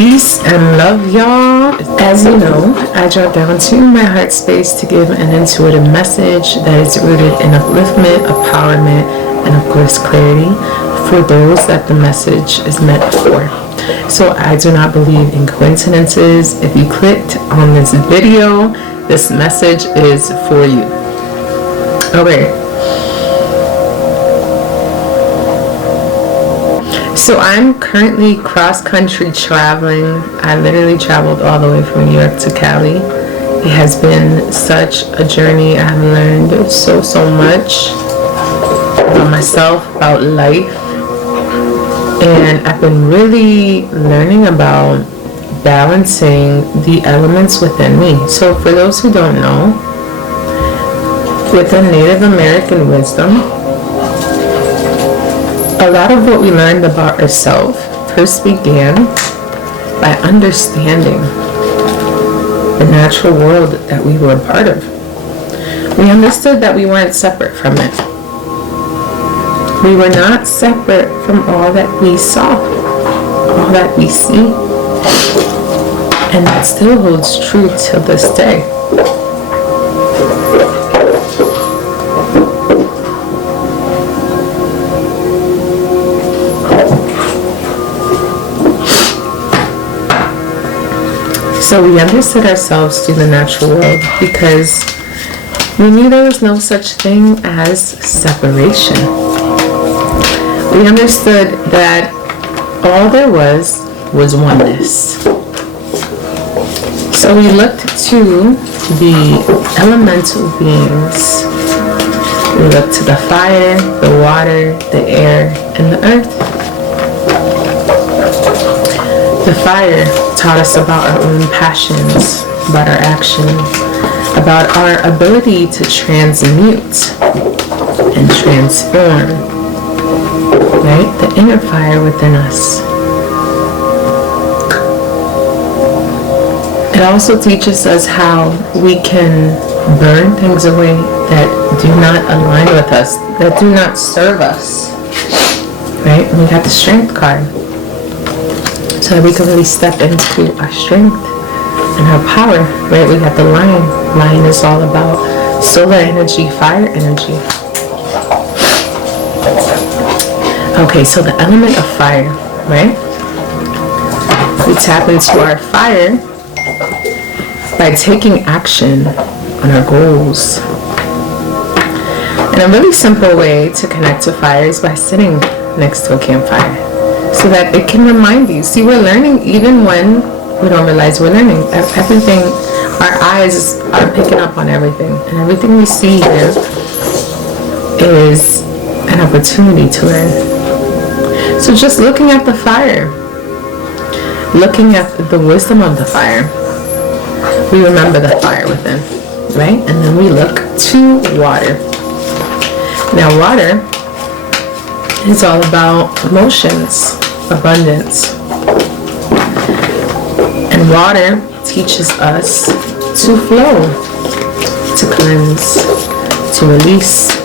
Peace and love, y'all. As you know, I dropped down to my heart space to give an intuitive message that is rooted in upliftment, empowerment, and of course clarity for those that the message is meant for. So I do not believe in coincidences. If you clicked on this video, this message is for you. Okay. So I'm currently cross-country traveling. I literally traveled all the way from New York to Cali. It has been such a journey. I've learned so much about myself, about life. And I've been really learning about balancing the elements within me. So for those who don't know, within Native American wisdom, a lot of what we learned about ourselves first began by understanding the natural world that we were a part of. We understood that we weren't separate from it. We were not separate from all that we saw, all that we see. And that still holds true till this day. So we understood ourselves through the natural world because we knew there was no such thing as separation. We understood that all there was oneness. So we looked to the elemental beings. We looked to the fire, the water, the air, and the earth. The fire taught us about our own passions, about our actions, about our ability to transmute and transform, right? The inner fire within us. It also teaches us how we can burn things away that do not align with us, that do not serve us, right? And we got the strength card. So that we can really step into our strength and our power, right? We got the lion. Lion is all about solar energy, fire energy. Okay, so the element of fire, right? We tap into our fire by taking action on our goals. And a really simple way to connect to fire is by sitting next to a campfire, so that it can remind you. See, we're learning even when we don't realize we're learning. Everything, our eyes are picking up on everything. And everything we see here is an opportunity to learn. So just looking at the fire, looking at the wisdom of the fire, we remember the fire within, right? And then we look to water. Now water is all about emotions, abundance. And water teaches us to flow, to cleanse, to release,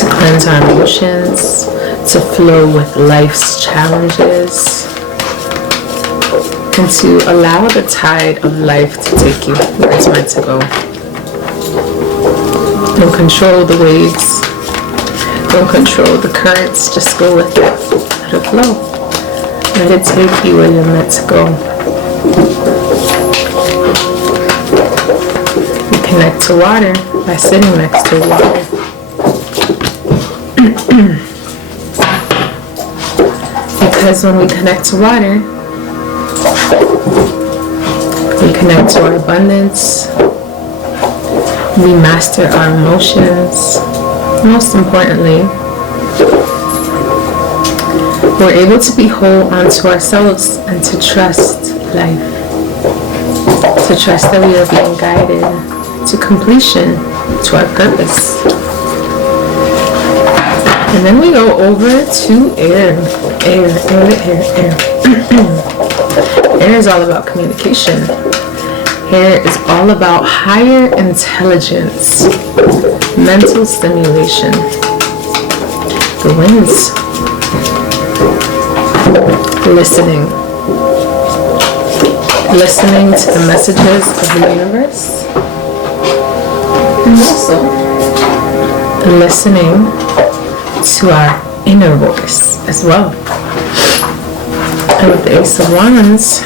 to cleanse our emotions, to flow with life's challenges, and to allow the tide of life to take you where it's meant to go. Don't control the waves. Don't control the currents, just go with it. Let it flow. Let it take you where you're meant to go. You connect to water by sitting next to water. Because when we connect to water, we connect to our abundance. We master our emotions. Most importantly, we're able to be whole unto ourselves and to trust life. To trust that we are being guided to completion, to our purpose. And then we go over to air. Air. Air is all about communication. Air is all about higher intelligence, mental stimulation. The winds. listening. Listening to the messages of the universe. And also listening to our inner voice as well. And with the Ace of Wands,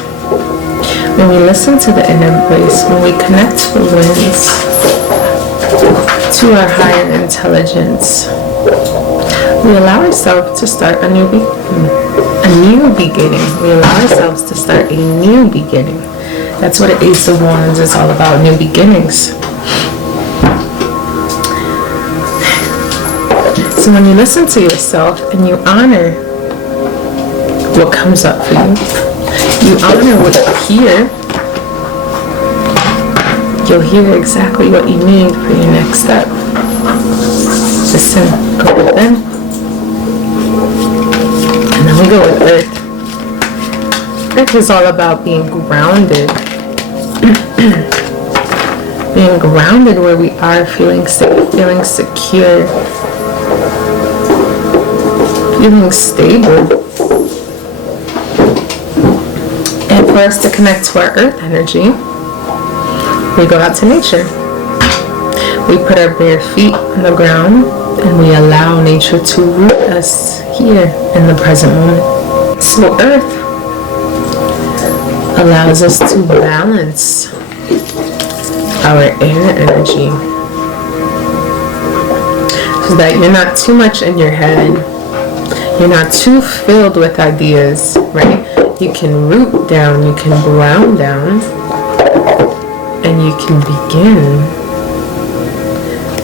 when we listen to the inner voice, when we connect to the winds, to our higher intelligence, we allow ourselves to start a new beginning. We allow ourselves to start a new beginning. That's what an Ace of Wands is all about, new beginnings. So when you listen to yourself and you honor what comes up for you, you honor what you hear, you'll hear exactly what you need for your next step. Listen, go within. And then we go with Earth. Earth is all about being grounded. Being grounded where we are, feeling safe, feeling secure, feeling stable. And for us to connect to our Earth energy, we go out to nature. We put our bare feet on the ground and we allow nature to root us here in the present moment. So Earth allows us to balance our air energy so that you're not too much in your head. You're not too filled with ideas, right? You can root down, you can ground down, and you can begin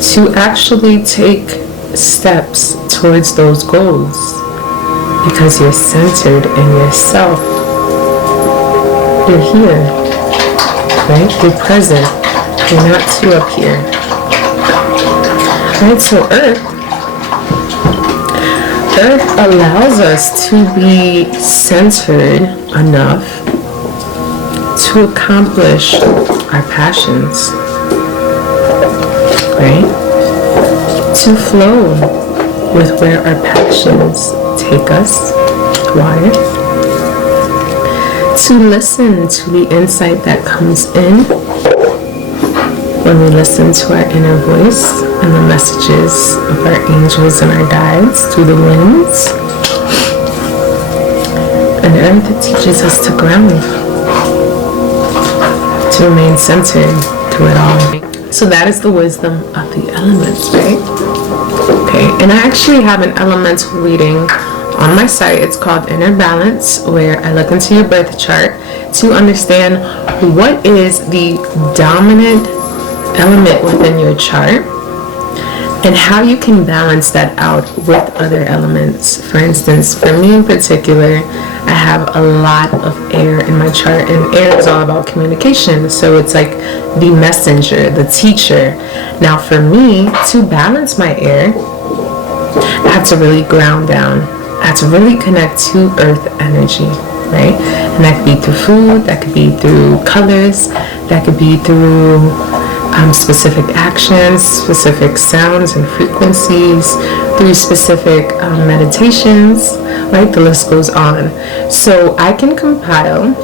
to actually take steps towards those goals because you're centered in yourself. You're here, right? You're present. You're not too up here. Right? So Earth allows us to be centered enough to accomplish our passions, right? To flow with where our passions take us, water. To listen to the insight that comes in when we listen to our inner voice and the messages of our angels and our guides through the winds. And Earth teaches us to ground, to remain centered through it all. So that is the wisdom of the elements, right? Okay, and I actually have an elemental reading on my site. It's called Inner Balance, where I look into your birth chart to understand what is the dominant element within your chart and how you can balance that out with other elements. For instance, for me in particular, I have a lot of air in my chart, and air is all about communication. So it's like the messenger, the teacher. Now for me, to balance my air, I have to really ground down. I have to really connect to Earth energy, right? And that could be through food, that could be through colors, that could be through specific actions, specific sounds and frequencies, through specific meditations, right? The list goes on. So I can compile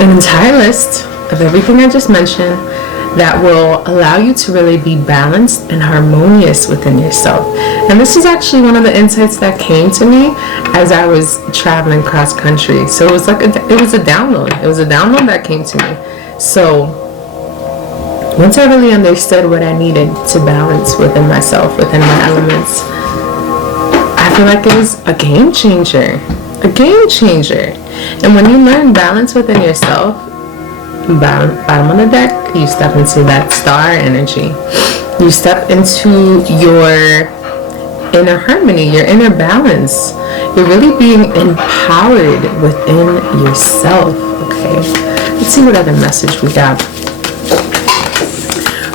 an entire list of everything I just mentioned that will allow you to really be balanced and harmonious within yourself. And this is actually one of the insights that came to me as I was traveling cross country. So it was like it was a download. It was a download that came to me. So once I really understood what I needed to balance within myself, within my elements, I feel like it was a game changer. A game changer. And when you learn balance within yourself, bottom of the deck, you step into that star energy. You step into your inner harmony, your inner balance. You're really being empowered within yourself. Okay, let's see what other message we got.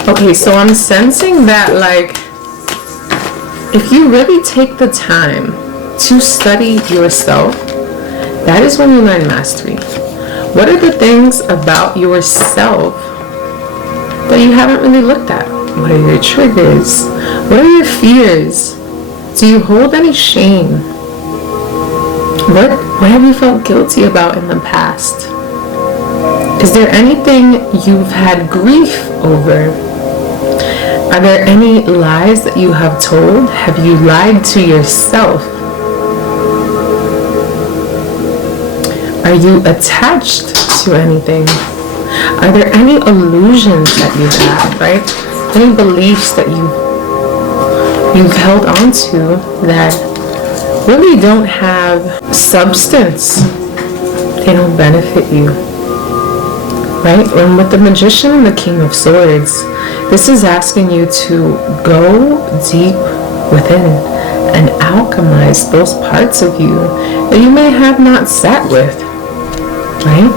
Okay, so I'm sensing that, like, if you really take the time to study yourself, that is when you learn mastery. What are the things about yourself that you haven't really looked at? What are your triggers? What are your fears? Do you hold any shame? What What have you felt guilty about in the past? Is there anything you've had grief over? Are there any lies that you have told? Have you lied to yourself? Are you attached to anything? Are there any illusions that you have, right? Any beliefs that you've held on to that really don't have substance? They don't benefit you, right? And with the Magician and the King of Swords, this is asking you to go deep within and alchemize those parts of you that you may have not sat with, right?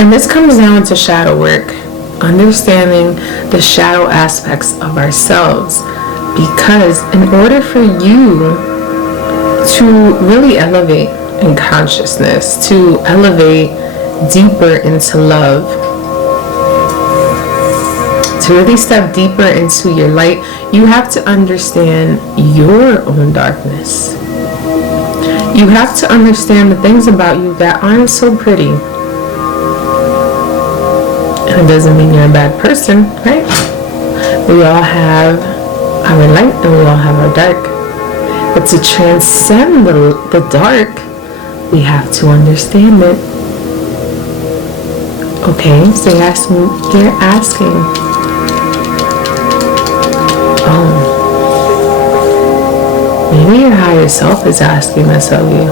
And this comes down to shadow work, understanding the shadow aspects of ourselves, because in order for you to really elevate in consciousness, to elevate deeper into love, to really step deeper into your light, you have to understand your own darkness. You have to understand the things about you that aren't so pretty. And it doesn't mean you're a bad person, right? We all have our light and we all have our dark. But to transcend the dark, we have to understand it. Okay, so you're asking, maybe your higher self is asking this of you.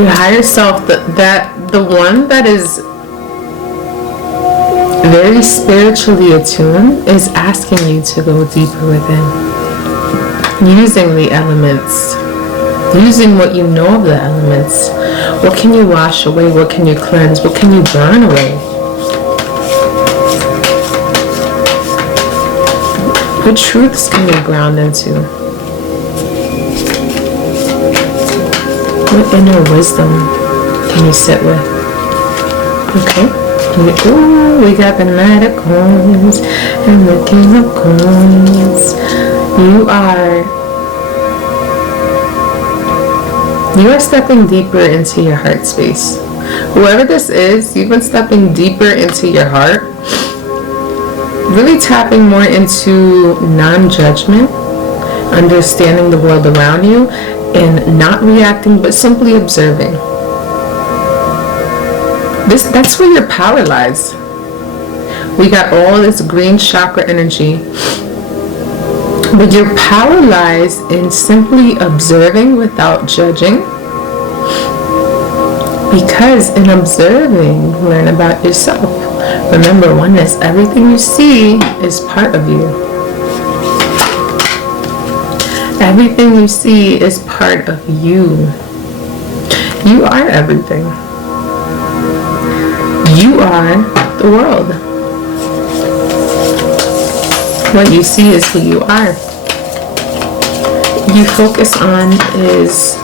Your higher self, the one that is very spiritually attuned, is asking you to go deeper within, using the elements, using what you know of the elements. What can you wash away? What can you cleanse? What can you burn away? What truths can you ground into? What inner wisdom can you sit with? Okay. Ooh, we got the Knight of Coins and the King of Coins. You are stepping deeper into your heart space. Whoever this is, you've been stepping deeper into your heart, really tapping more into non-judgment, understanding the world around you, and not reacting, but simply observing. That's where your power lies. We got all this green chakra energy, but your power lies in simply observing without judging. Because in observing, learn about yourself. Remember, oneness, everything you see is part of you. Everything you see is part of you. You are everything. You are the world. What you see is who you are. You focus on is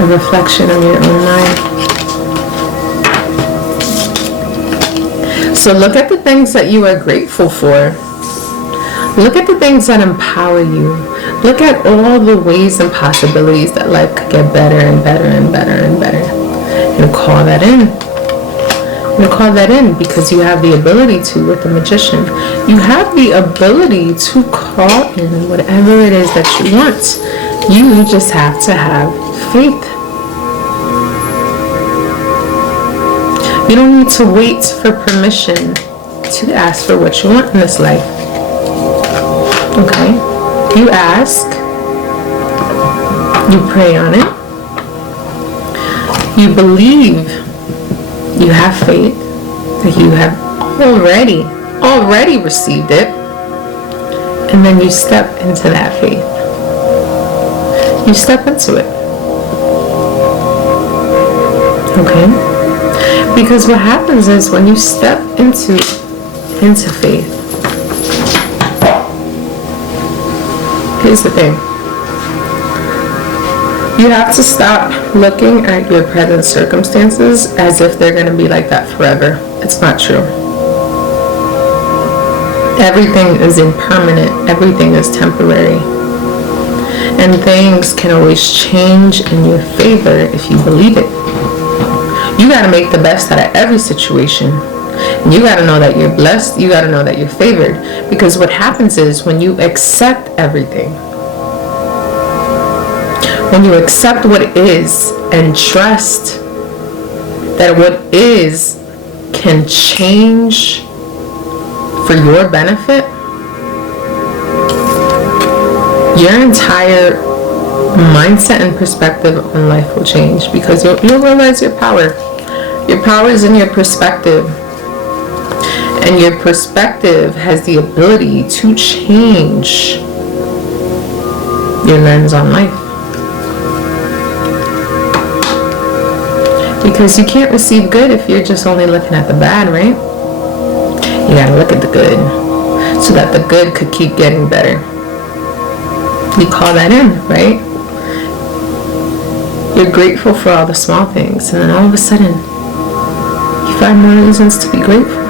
a reflection of your own mind. So look at the things that you are grateful for. Look at the things that empower you. Look at all the ways and possibilities that life could get better and better and better and better. And call that in. And call that in, because you have the ability to with the Magician. You have the ability to call in whatever it is that you want. You just have to have faith. You don't need to wait for permission to ask for what you want in this life. Okay? You ask. You pray on it. You believe. You have faith that you have already received it. And then you step into that faith. You step into it. Okay? Because what happens is when you step into faith, here's the thing. You have to stop looking at your present circumstances as if they're going to be like that forever. It's not true. Everything is impermanent. Everything is temporary. And things can always change in your favor if you believe it. You got to make the best out of every situation. And you got to know that you're blessed. You got to know that you're favored. Because what happens is when you accept everything, when you accept what is and trust that what is can change for your benefit, your entire mindset and perspective on life will change, because you'll realize your power. Your power is in your perspective. And your perspective has the ability to change your lens on life. Because you can't receive good if you're just only looking at the bad, right? You gotta look at the good so that the good could keep getting better. You call that in, right? You're grateful for all the small things, and then all of a sudden you find more reasons to be grateful.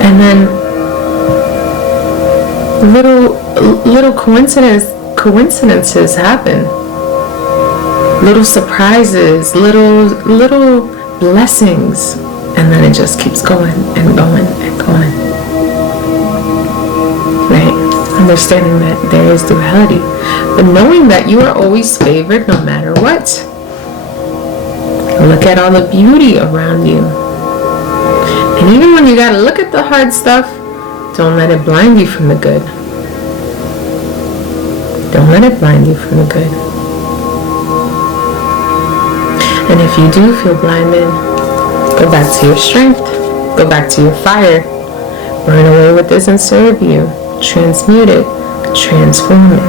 And then little coincidences happen. Little surprises, little blessings, and then it just keeps going and going and going. Right? Understanding that there is duality, but knowing that you are always favored no matter what. Look at all the beauty around you. And even when you gotta look at the hard stuff, don't let it blind you from the good. Don't let it blind you from the good. And if you do feel blinded, go back to your strength. Go back to your fire. Burn away what doesn't serve you. Transmute it. Transform it.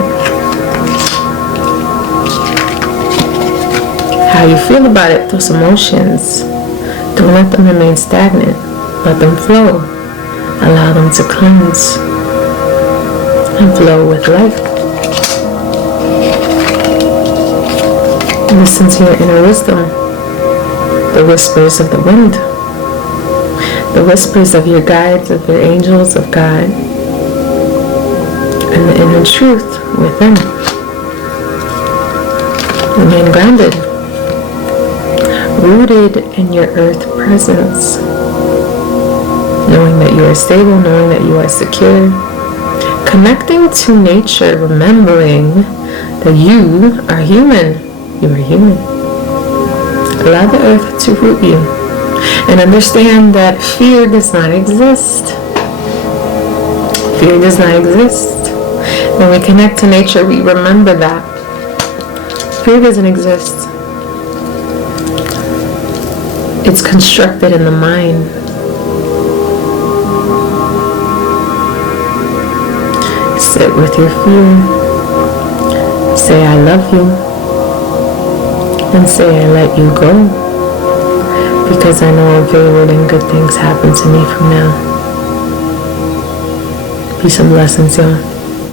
How you feel about it, those emotions, don't let them remain stagnant. Let them flow. Allow them to cleanse and flow with life. Listen to your inner wisdom, the whispers of the wind, the whispers of your guides, of your angels, of God, and the inner truth within. Remain grounded, rooted in your earth presence, knowing that you are stable, knowing that you are secure, connecting to nature, remembering that you are human. You are human. Allow the earth to root you, and understand that fear does not exist. Fear does not exist. When we connect to nature, we remember that fear doesn't exist. It's constructed in the mind. Sit with your fear. Say, I love you. And say, I let you go. Because I know I'm favored and good things happen to me from now. Peace and blessings, y'all.